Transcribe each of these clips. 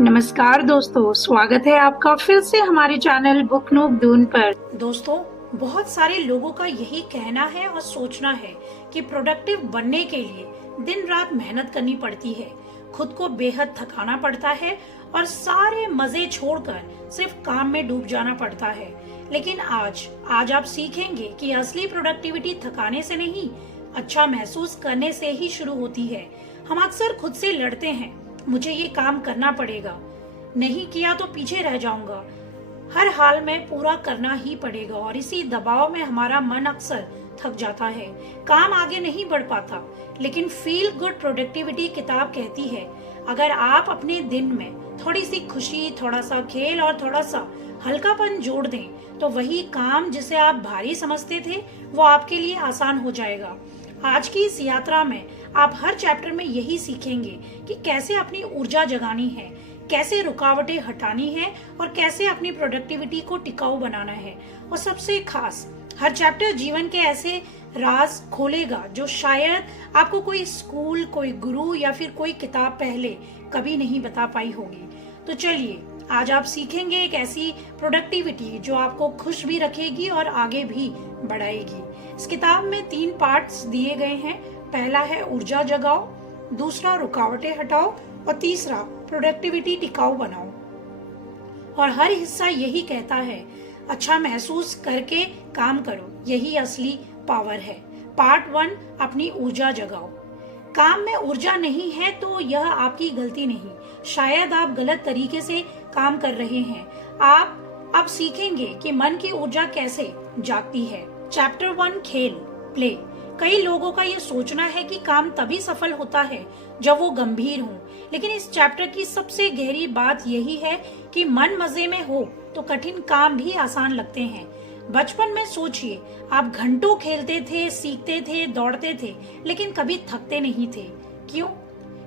नमस्कार दोस्तों, स्वागत है आपका फिर से हमारे चैनल बुक नूब दून पर। दोस्तों, बहुत सारे लोगों का यही कहना है और सोचना है कि प्रोडक्टिव बनने के लिए दिन रात मेहनत करनी पड़ती है, खुद को बेहद थकाना पड़ता है और सारे मजे छोड़कर सिर्फ काम में डूब जाना पड़ता है। लेकिन आज आप सीखेंगे कि असली प्रोडक्टिविटी थकाने से नहीं, अच्छा महसूस करने से ही शुरू होती है। हम अक्सर खुद से लड़ते हैं, मुझे ये काम करना पड़ेगा, नहीं किया तो पीछे रह जाऊंगा, हर हाल में पूरा करना ही पड़ेगा और इसी दबाव में हमारा मन अक्सर थक जाता है, काम आगे नहीं बढ़ पाता। लेकिन फील गुड प्रोडक्टिविटी किताब कहती है, अगर आप अपने दिन में थोड़ी सी खुशी, थोड़ा सा खेल और थोड़ा सा हल्कापन जोड़ दें तो वही काम जिसे आप भारी समझते थे वो आपके लिए आसान हो जाएगा। आज की इस यात्रा में आप हर चैप्टर में यही सीखेंगे कि कैसे अपनी ऊर्जा जगानी है, कैसे रुकावटें हटानी है और कैसे अपनी प्रोडक्टिविटी को टिकाऊ बनाना है। और सबसे खास, हर चैप्टर जीवन के ऐसे राज खोलेगा जो शायद आपको कोई स्कूल, कोई गुरु या फिर कोई किताब पहले कभी नहीं बता पाई होगी। तो चलिए, आज आप सीखेंगे एक ऐसी प्रोडक्टिविटी जो आपको खुश भी रखेगी और आगे भी बढ़ाएगी। इस किताब में 3 पार्ट्स दिए गए हैं। पहला है ऊर्जा जगाओ, दूसरा रुकावटें हटाओ और तीसरा प्रोडक्टिविटी टिकाऊ बनाओ। और हर हिस्सा यही कहता है, अच्छा महसूस करके काम करो, यही असली पावर है। पार्ट 1, अपनी ऊर्जा जगाओ। काम में ऊर्जा नहीं है तो यह आपकी गलती नहीं, शायद आप गलत तरीके से काम कर रहे हैं। आप अब सीखेंगे कि मन की ऊर्जा कैसे जागती है। चैप्टर 1, खेल, प्ले। कई लोगों का ये सोचना है कि काम तभी सफल होता है जब वो गंभीर हो, लेकिन इस चैप्टर की सबसे गहरी बात यही है कि मन मजे में हो तो कठिन काम भी आसान लगते हैं। बचपन में सोचिए, आप घंटों खेलते थे, सीखते थे, दौड़ते थे, लेकिन कभी थकते नहीं थे। क्यों?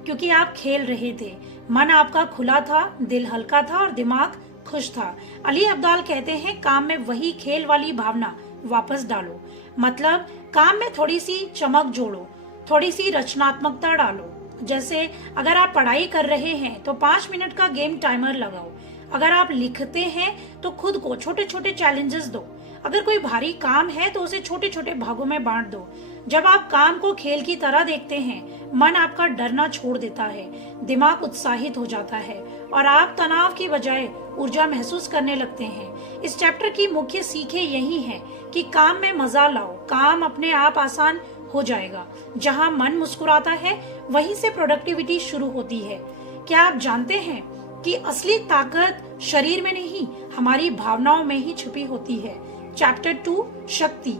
क्योंकि आप खेल रहे थे, मन आपका खुला था, दिल हल्का था और दिमाग खुश था। अली अब्दाल कहते हैं, काम में वही खेल वाली भावना वापस डालो। मतलब काम में थोड़ी सी चमक जोड़ो, थोड़ी सी रचनात्मकता डालो। जैसे अगर आप पढ़ाई कर रहे हैं तो 5 मिनट का गेम टाइमर लगाओ। अगर आप लिखते हैं तो खुद को छोटे छोटे चैलेंजेस दो। अगर कोई भारी काम है तो उसे छोटे छोटे भागों में बांट दो। जब आप काम को खेल की तरह देखते हैं, मन आपका डरना छोड़ देता है, दिमाग उत्साहित हो जाता है और आप तनाव की बजाय ऊर्जा महसूस करने लगते हैं। इस चैप्टर की मुख्य सीखें यही हैं कि काम में मजा लाओ, काम अपने आप आसान हो जाएगा। जहां मन मुस्कुराता है वहीं से प्रोडक्टिविटी शुरू होती है। क्या आप जानते हैं कि असली ताकत शरीर में नहीं, हमारी भावनाओं में ही छुपी होती है। चैप्टर 2, शक्ति,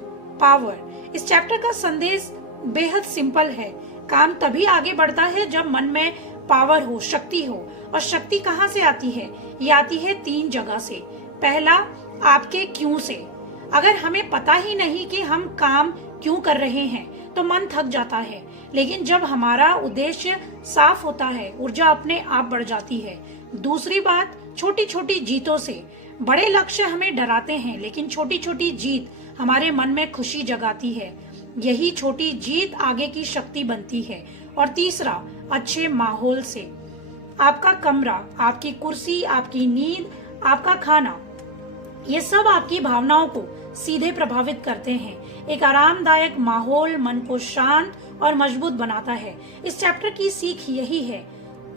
पावर। इस चैप्टर का संदेश बेहद सिंपल है। काम तभी आगे बढ़ता है जब मन में पावर हो, शक्ति हो। और शक्ति कहाँ से आती है? ये आती है 3 जगह से। पहला, आपके क्यों से। अगर हमें पता ही नहीं कि हम काम क्यों कर रहे हैं तो मन थक जाता है, लेकिन जब हमारा उद्देश्य साफ होता है, ऊर्जा अपने आप बढ़ जाती है। दूसरी बात, छोटी छोटी जीतों से। बड़े लक्ष्य हमें डराते हैं, लेकिन छोटी छोटी जीत हमारे मन में खुशी जगाती है। यही छोटी जीत आगे की शक्ति बनती है। और तीसरा, अच्छे माहौल से। आपका कमरा, आपकी कुर्सी, आपकी नींद, आपका खाना, ये सब आपकी भावनाओं को सीधे प्रभावित करते हैं। एक आरामदायक माहौल मन को शांत और मजबूत बनाता है। इस चैप्टर की सीख यही है,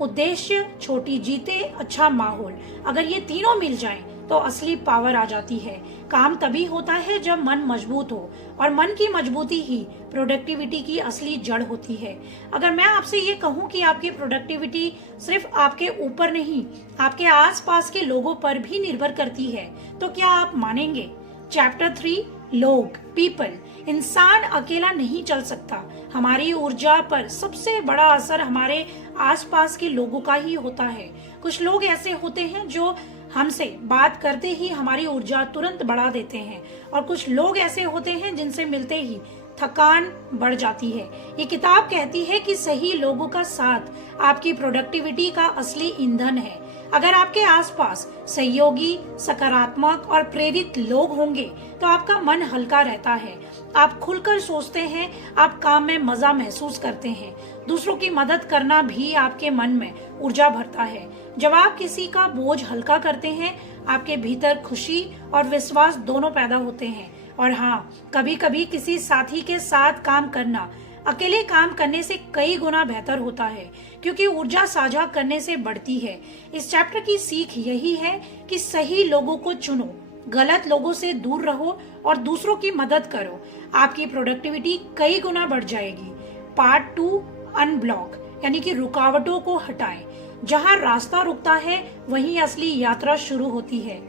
उद्देश्य, छोटी जीतें, अच्छा माहौल, अगर ये तीनों मिल जाएं तो असली पावर आ जाती है। काम तभी होता है जब मन मजबूत हो और मन की मजबूती ही प्रोडक्टिविटी की असली जड़ होती है। अगर मैं आपसे ये कहूँ कि आपकी प्रोडक्टिविटी सिर्फ आपके ऊपर नहीं, आपके आसपास के लोगों पर भी निर्भर करती है, तो क्या आप मानेंगे? चैप्टर 3, लोग, पीपल। इंसान अकेला नहीं चल सकता। हमारी ऊर्जा पर सबसे बड़ा असर हमारे आसपास के लोगों का ही होता है। कुछ लोग ऐसे होते हैं जो हमसे बात करते ही हमारी ऊर्जा तुरंत बढ़ा देते हैं और कुछ लोग ऐसे होते हैं जिनसे मिलते ही थकान बढ़ जाती है। ये किताब कहती है कि सही लोगों का साथ आपकी प्रोडक्टिविटी का असली ईंधन है। अगर आपके आसपास सहयोगी, सकारात्मक और प्रेरित लोग होंगे तो आपका मन हल्का रहता है, आप खुलकर सोचते हैं, आप काम में मजा महसूस करते हैं। दूसरों की मदद करना भी आपके मन में ऊर्जा भरता है। जब आप किसी का बोझ हल्का करते हैं, आपके भीतर खुशी और विश्वास दोनों पैदा होते हैं। और हाँ, कभी कभी किसी साथी के साथ काम करना अकेले काम करने से कई गुना बेहतर होता है, क्योंकि ऊर्जा साझा करने से बढ़ती है। इस चैप्टर की सीख यही है कि सही लोगों को चुनो, गलत लोगों से दूर रहो और दूसरों की मदद करो। आपकी प्रोडक्टिविटी कई गुना बढ़ जाएगी। पार्ट 2, अनब्लॉक, यानी कि रुकावटों को हटाएं। जहां रास्ता रुकता है वहीं असली यात्रा शुरू होती है।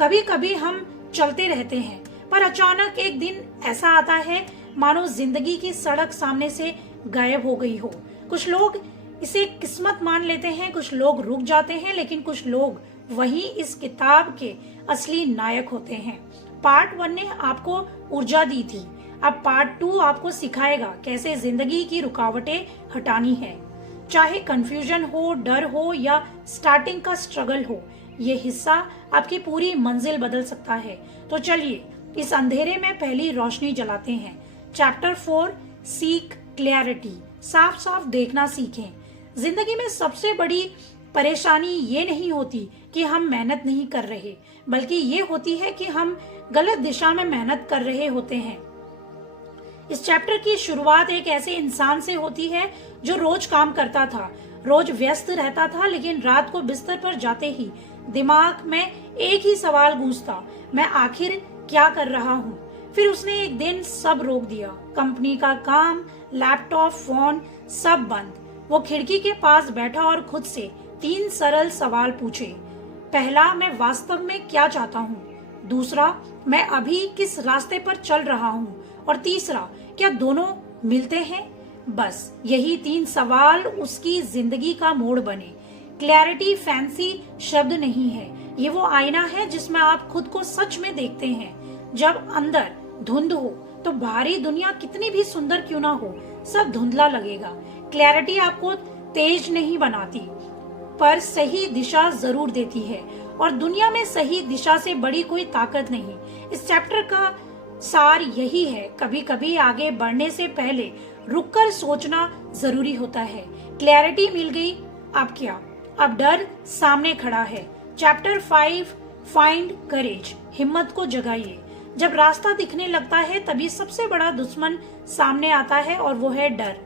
कभी कभी हम चलते रहते हैं, पर अचानक एक दिन ऐसा आता है मानो जिंदगी की सड़क सामने से गायब हो गई हो। कुछ लोग इसे किस्मत मान लेते हैं, कुछ लोग रुक जाते हैं, लेकिन कुछ लोग वही इस किताब के असली नायक होते हैं। पार्ट 1 ने आपको ऊर्जा दी थी, अब पार्ट 2 आपको सिखाएगा कैसे जिंदगी की रुकावटें हटानी है। चाहे कंफ्यूजन हो, डर हो या स्टार्टिंग का स्ट्रगल हो, ये हिस्सा आपकी पूरी मंजिल बदल सकता है। तो चलिए इस अंधेरे में पहली रोशनी जलाते हैं। चैप्टर 4, सीक क्लैरिटी, साफ साफ देखना सीखें। जिंदगी में सबसे बड़ी परेशानी ये नहीं होती कि हम मेहनत नहीं कर रहे, बल्कि ये होती है कि हम गलत दिशा में मेहनत कर रहे होते हैं। इस चैप्टर की शुरुआत एक ऐसे इंसान से होती है जो रोज काम करता था, रोज व्यस्त रहता था, लेकिन रात को बिस्तर पर जाते ही दिमाग में एक ही सवाल गूंजता, मैं आखिर क्या कर रहा हूँ। फिर उसने एक दिन सब रोक दिया, कंपनी का काम, लैपटॉप, फोन सब बंद। वो खिड़की के पास बैठा और खुद से 3 सरल सवाल पूछे। पहला, मैं वास्तव में क्या चाहता हूँ? दूसरा, मैं अभी किस रास्ते पर चल रहा हूँ? और तीसरा, क्या दोनों मिलते हैं? बस यही 3 सवाल उसकी जिंदगी का मोड़ बने। क्लैरिटी फैंसी शब्द नहीं है, ये वो आईना है जिसमें आप खुद को सच में देखते हैं। जब अंदर धुंध हो तो बाहरी दुनिया कितनी भी सुंदर क्यों ना हो, सब धुंधला लगेगा। क्लैरिटी आपको तेज नहीं बनाती, पर सही दिशा जरूर देती है, और दुनिया में सही दिशा से बड़ी कोई ताकत नहीं। इस चैप्टर का सार यही है, कभी कभी आगे बढ़ने से पहले रुककर सोचना जरूरी होता है। क्लैरिटी मिल गई, अब क्या? अब डर सामने खड़ा है। चैप्टर 5, फाइंड करेज, हिम्मत को जगाइए। जब रास्ता दिखने लगता है तभी सबसे बड़ा दुश्मन सामने आता है, और वो है डर।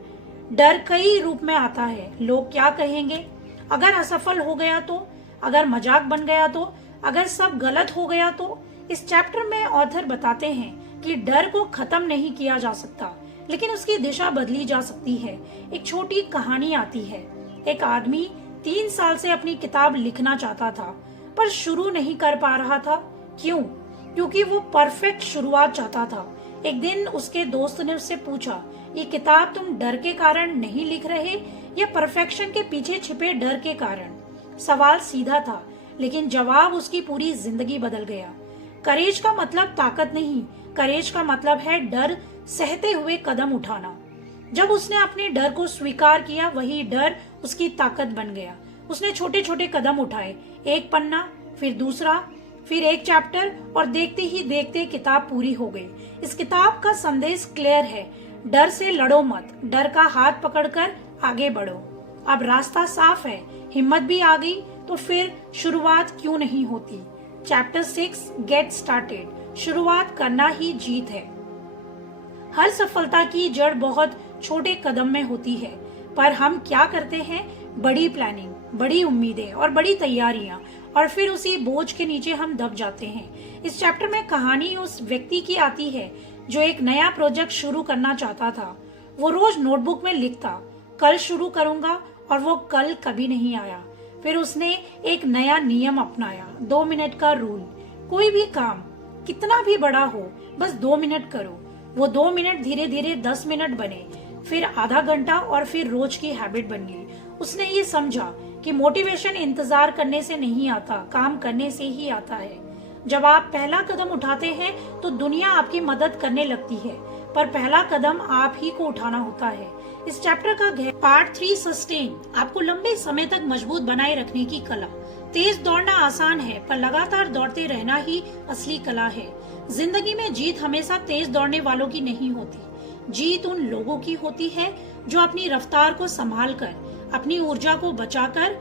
डर कई रूप में आता है। लोग क्या कहेंगे? अगर असफल हो गया तो? अगर मजाक बन गया तो? अगर सब गलत हो गया तो? इस चैप्टर में ऑथर बताते हैं कि डर को खत्म नहीं किया जा सकता, लेकिन उसकी दिशा बदली जा सकती है। एक छोटी कहानी आती है। एक आदमी 3 साल से अपनी किताब लिखना चाहता था, पर शुरू नहीं कर पा रहा था। क्यों? क्योंकि वो परफेक्ट शुरुआत चाहता था। एक दिन उसके दोस्त ने उससे पूछा, ये किताब तुम डर के कारण नहीं लिख रहे या परफेक्शन के पीछे छिपे डर के कारण? सवाल सीधा था, लेकिन जवाब उसकी पूरी जिंदगी बदल गया। करेज का मतलब ताकत नहीं, करेज का मतलब है डर सहते हुए कदम उठाना। जब उसने अपने डर को स्वीकार किया, वही डर उसकी ताकत बन गया। उसने छोटे छोटे कदम उठाए, एक पन्ना, फिर दूसरा, फिर एक चैप्टर, और देखते ही देखते किताब पूरी हो गई। इस किताब का संदेश क्लियर है, डर से लड़ो मत, डर का हाथ पकड़कर आगे बढ़ो। अब रास्ता साफ है, हिम्मत भी आ गई, तो फिर शुरुआत क्यों नहीं होती? चैप्टर 6, गेट स्टार्टेड, शुरुआत करना ही जीत है। हर सफलता की जड़ बहुत छोटे कदम में होती है, पर हम क्या करते हैं? बड़ी प्लानिंग, बड़ी उम्मीदें और बड़ी तैयारियां, और फिर उसी बोझ के नीचे हम दब जाते हैं। इस चैप्टर में कहानी उस व्यक्ति की आती है जो एक नया प्रोजेक्ट शुरू करना चाहता था। वो रोज नोटबुक में लिखता, कल शुरू करूंगा, और वो कल कभी नहीं आया। फिर उसने एक नया नियम अपनाया, 2 मिनट का रूल। कोई भी काम कितना भी बड़ा हो, बस 2 मिनट करो। वो 2 मिनट धीरे धीरे 10 मिनट बने, फिर आधा घंटा, और फिर रोज की हैबिट बन गई। उसने ये समझा कि मोटिवेशन इंतजार करने से नहीं आता, काम करने से ही आता है। जब आप पहला कदम उठाते हैं तो दुनिया आपकी मदद करने लगती है, पर पहला कदम आप ही को उठाना होता है। इस चैप्टर का पार्ट 3, सस्टेन, आपको लंबे समय तक मजबूत बनाए रखने की कला। तेज दौड़ना आसान है, पर लगातार दौड़ते रहना ही असली कला है। जिंदगी में जीत हमेशा तेज दौड़ने वालों की नहीं होती, जीत उन लोगों की होती है जो अपनी रफ्तार को संभाल कर, अपनी ऊर्जा को बचाकर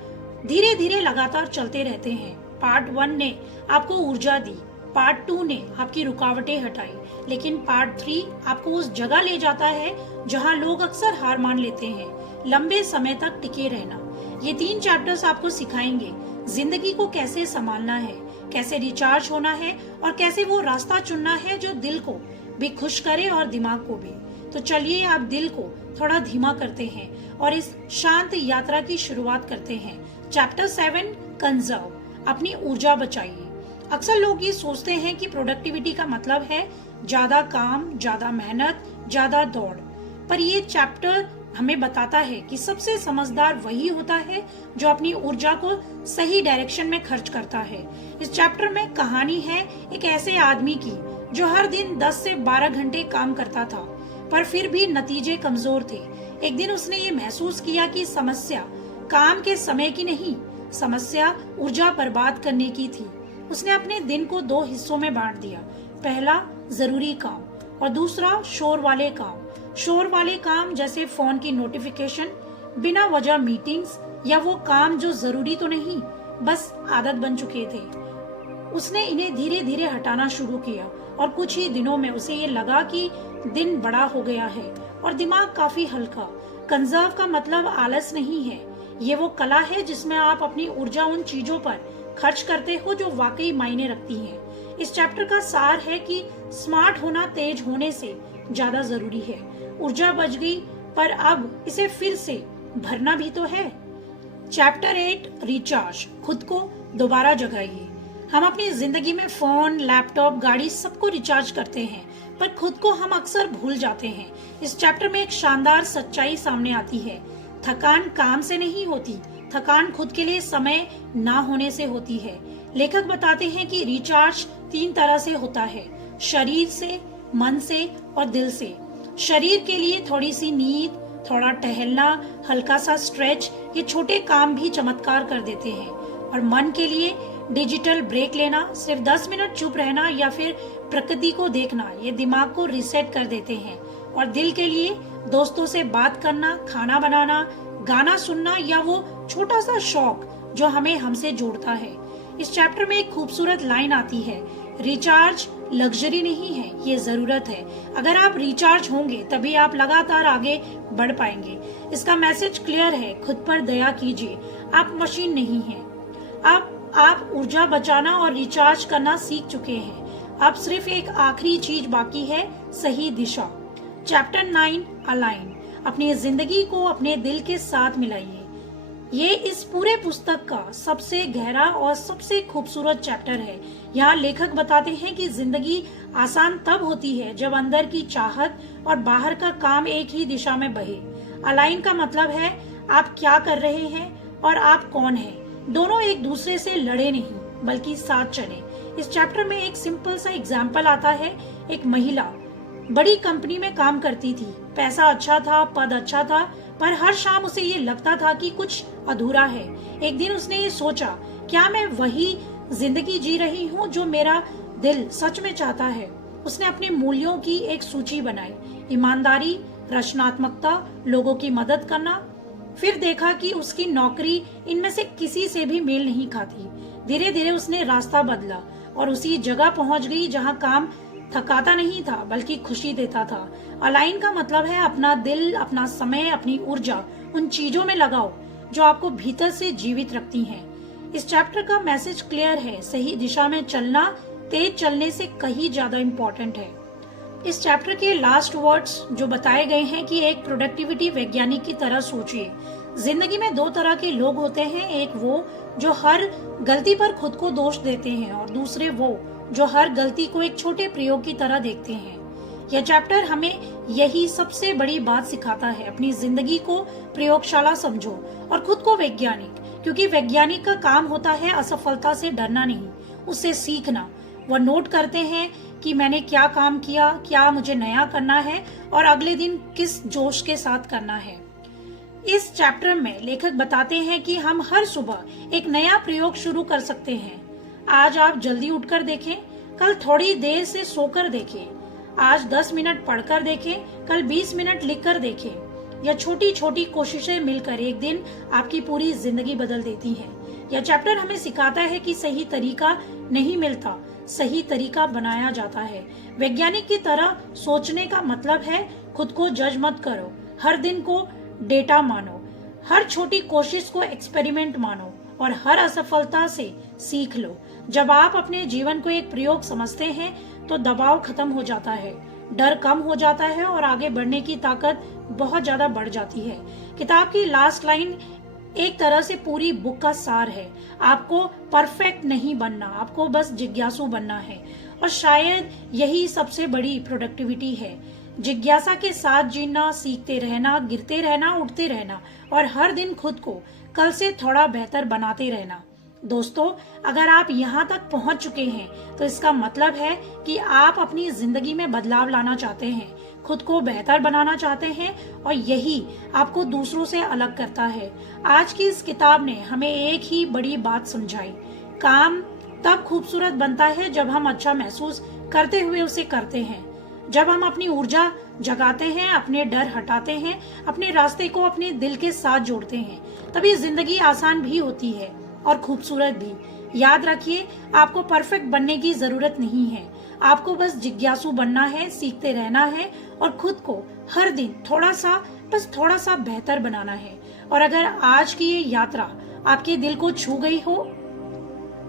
धीरे धीरे लगातार चलते रहते हैं। पार्ट 1 ने आपको ऊर्जा दी, पार्ट 2 ने आपकी रुकावटें हटाई, लेकिन पार्ट 3 आपको उस जगह ले जाता है जहां लोग अक्सर हार मान लेते हैं, लंबे समय तक टिके रहना। ये 3 चैप्टर्स आपको सिखाएंगे जिंदगी को कैसे संभालना है, कैसे रिचार्ज होना है और कैसे वो रास्ता चुनना है जो दिल को भी खुश करे और दिमाग को भी। तो चलिए आप दिल को थोड़ा धीमा करते हैं और इस शांत यात्रा की शुरुआत करते हैं। चैप्टर 7, कंजर्व, अपनी ऊर्जा बचाइए। अक्सर लोग ये सोचते हैं कि प्रोडक्टिविटी का मतलब है ज्यादा काम, ज्यादा मेहनत, ज्यादा दौड़, पर ये चैप्टर हमें बताता है कि सबसे समझदार वही होता है जो अपनी ऊर्जा को सही डायरेक्शन में खर्च करता है। इस चैप्टर में कहानी है एक ऐसे आदमी की जो हर दिन 10 से 12 घंटे काम करता था, पर फिर भी नतीजे कमजोर थे। एक दिन उसने ये महसूस किया कि समस्या काम के समय की नहीं, समस्या ऊर्जा बर्बाद करने की थी। उसने अपने दिन को 2 हिस्सों में बांट दिया। पहला जरूरी काम और दूसरा शोर वाले काम। शोर वाले काम जैसे फोन की नोटिफिकेशन, बिना वजह मीटिंग्स या वो काम जो जरूरी तो नहीं बस आदत बन चुके थे। उसने इन्हें धीरे धीरे हटाना शुरू किया और कुछ ही दिनों में उसे ये लगा कि दिन बड़ा हो गया है और दिमाग काफी हल्का। कंजर्व का मतलब आलस नहीं है, ये वो कला है जिसमें आप अपनी ऊर्जा उन चीजों पर खर्च करते हो जो वाकई मायने रखती हैं। इस चैप्टर का सार है कि स्मार्ट होना तेज होने से ज्यादा जरूरी है। ऊर्जा बच गई, पर अब इसे फिर से भरना भी तो है। चैप्टर 8, रिचार्ज, खुद को दोबारा जगाइए। हम अपनी जिंदगी में फोन, लैपटॉप, गाड़ी सबको रिचार्ज करते हैं, पर खुद को हम अक्सर भूल जाते हैं। इस चैप्टर में एक शानदार सच्चाई सामने आती है। थकान काम से नहीं होती, थकान खुद के लिए समय ना होने से होती है। लेखक बताते हैं कि रिचार्ज 3 तरह से होता है, शरीर से, मन से और दिल से। शरीर के लिए थोड़ी सी नींद, थोड़ा टहलना, हल्का सा स्ट्रेच, ये छोटे काम भी चमत्कार कर देते हैं। और मन के लिए डिजिटल ब्रेक लेना, सिर्फ 10 मिनट चुप रहना या फिर प्रकृति को देखना, ये दिमाग को रिसेट कर देते हैं। और दिल के लिए दोस्तों से बात करना, खाना बनाना, गाना सुनना या वो छोटा सा शौक जो हमें हमसे जोड़ता है। इस चैप्टर में एक खूबसूरत लाइन आती है, रिचार्ज लग्जरी नहीं है, ये जरूरत है। अगर आप रिचार्ज होंगे तभी आप लगातार आगे बढ़ पाएंगे। इसका मैसेज क्लियर है, खुद पर दया कीजिए, आप मशीन नहीं हैं। आप ऊर्जा बचाना और रिचार्ज करना सीख चुके हैं। अब सिर्फ एक आखिरी चीज बाकी है, सही दिशा। चैप्टर 9, अलाइन, अपनी जिंदगी को अपने दिल के साथ मिलाइए। ये इस पूरे पुस्तक का सबसे गहरा और सबसे खूबसूरत चैप्टर है। यहाँ लेखक बताते हैं कि जिंदगी आसान तब होती है जब अंदर की चाहत और बाहर का काम एक ही दिशा में बहे। अलाइन का मतलब है आप क्या कर रहे हैं और आप कौन हैं। दोनों एक दूसरे से लड़े नहीं बल्कि साथ चले। इस चैप्टर में एक सिंपल सा एग्जाम्पल आता है। एक महिला बड़ी कंपनी में काम करती थी, पैसा अच्छा था, पद अच्छा था, पर हर शाम उसे ये लगता था कि कुछ अधूरा है। एक दिन उसने ये सोचा, क्या मैं वही जिंदगी जी रही हूँ जो मेरा दिल सच में चाहता है। उसने अपने मूल्यों की एक सूची बनाई, ईमानदारी, रचनात्मकता, लोगों की मदद करना। फिर देखा कि उसकी नौकरी इनमें से किसी से भी मेल नहीं खाती। धीरे धीरे उसने रास्ता बदला और उसी जगह पहुंच गई जहां काम थकाता नहीं था बल्कि खुशी देता था। अलाइन का मतलब है अपना दिल, अपना समय, अपनी ऊर्जा उन चीजों में लगाओ जो आपको भीतर से जीवित रखती हैं। इस चैप्टर का मैसेज क्लियर है, सही दिशा में चलना तेज चलने से कहीं ज्यादा इम्पोर्टेंट है। इस चैप्टर के लास्ट वर्ड्स जो बताए गए हैं कि एक प्रोडक्टिविटी वैज्ञानिक की तरह सोचिए। जिंदगी में 2 तरह के लोग होते हैं, एक वो जो हर गलती पर खुद को दोष देते हैं और दूसरे वो जो हर गलती को एक छोटे प्रयोग की तरह देखते हैं। यह चैप्टर हमें यही सबसे बड़ी बात सिखाता है, अपनी जिंदगी को प्रयोगशाला समझो और खुद को वैज्ञानिक, क्योंकि वैज्ञानिक का काम होता है असफलता से डरना नहीं, उससे सीखना। वह नोट करते हैं कि मैंने क्या काम किया, क्या मुझे नया करना है और अगले दिन किस जोश के साथ करना है। इस चैप्टर में लेखक बताते हैं कि हम हर सुबह एक नया प्रयोग शुरू कर सकते हैं। आज आप जल्दी उठकर देखें, कल थोड़ी देर से सोकर देखें, आज 10 मिनट पढ़कर देखें, कल 20 मिनट लिखकर देखें। या छोटी छोटी कोशिशें मिलकर एक दिन आपकी पूरी जिंदगी बदल देती हैं। यह चैप्टर हमें सिखाता है कि सही तरीका नहीं मिलता, सही तरीका बनाया जाता है। वैज्ञानिक की तरह सोचने का मतलब है खुद को जज मत करो, हर दिन को डेटा मानो, हर छोटी कोशिश को एक्सपेरिमेंट मानो और हर असफलता से सीख लो। जब आप अपने जीवन को एक प्रयोग समझते हैं तो दबाव खत्म हो जाता है, डर कम हो जाता है और आगे बढ़ने की ताकत बहुत ज्यादा बढ़ जाती है। किताब की लास्ट लाइन एक तरह से पूरी बुक का सार है। आपको परफेक्ट नहीं बनना, आपको बस जिज्ञासु बनना है और शायद यही सबसे बड़ी प्रोडक्टिविटी है। जिज्ञासा के साथ जीना, सीखते रहना, गिरते रहना, उठते रहना और हर दिन खुद को कल से थोड़ा बेहतर बनाते रहना। दोस्तों, अगर आप यहाँ तक पहुँच चुके हैं तो इसका मतलब है कि आप अपनी जिंदगी में बदलाव लाना चाहते हैं, खुद को बेहतर बनाना चाहते हैं और यही आपको दूसरों से अलग करता है। आज की इस किताब ने हमें एक ही बड़ी बात समझाई, काम तब खूबसूरत बनता है जब हम अच्छा महसूस करते हुए उसे करते हैं। जब हम अपनी ऊर्जा जगाते हैं, अपने डर हटाते हैं, अपने रास्ते को अपने दिल के साथ जोड़ते हैं, तभी जिंदगी आसान भी होती है और खूबसूरत भी। याद रखिए, आपको परफेक्ट बनने की जरूरत नहीं है, आपको बस जिज्ञासु बनना है, सीखते रहना है और खुद को हर दिन थोड़ा सा बेहतर बनाना है। और अगर आज की ये यात्रा आपके दिल को छू गई हो,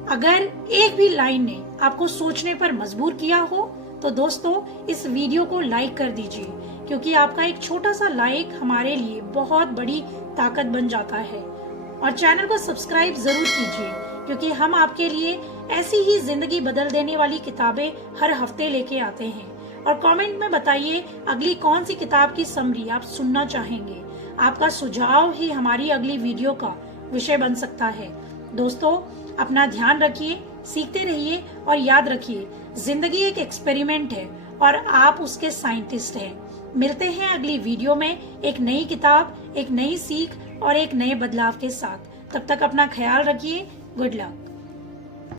अगर एक भी लाइन ने आपको सोचने पर मजबूर किया हो, तो दोस्तों इस वीडियो को लाइक कर दीजिए, क्योंकि आपका एक छोटा सा लाइक हमारे लिए बहुत बड़ी ताकत बन जाता है। और चैनल को सब्सक्राइब जरूर कीजिए, क्योंकि हम आपके लिए ऐसी ही जिंदगी बदल देने वाली किताबें हर हफ्ते लेके आते हैं। और कमेंट में बताइए अगली कौन सी किताब की समरी आप सुनना चाहेंगे। आपका सुझाव ही हमारी अगली वीडियो का विषय बन सकता है। दोस्तों, अपना ध्यान रखिए, सीखते रहिए और याद रखिए, जिंदगी एक एक्सपेरिमेंट है और आप उसके साइंटिस्ट हैं। मिलते हैं अगली वीडियो में एक नई किताब, एक नई सीख और एक नए बदलाव के साथ। तब तक अपना ख्याल रखिए। Good luck.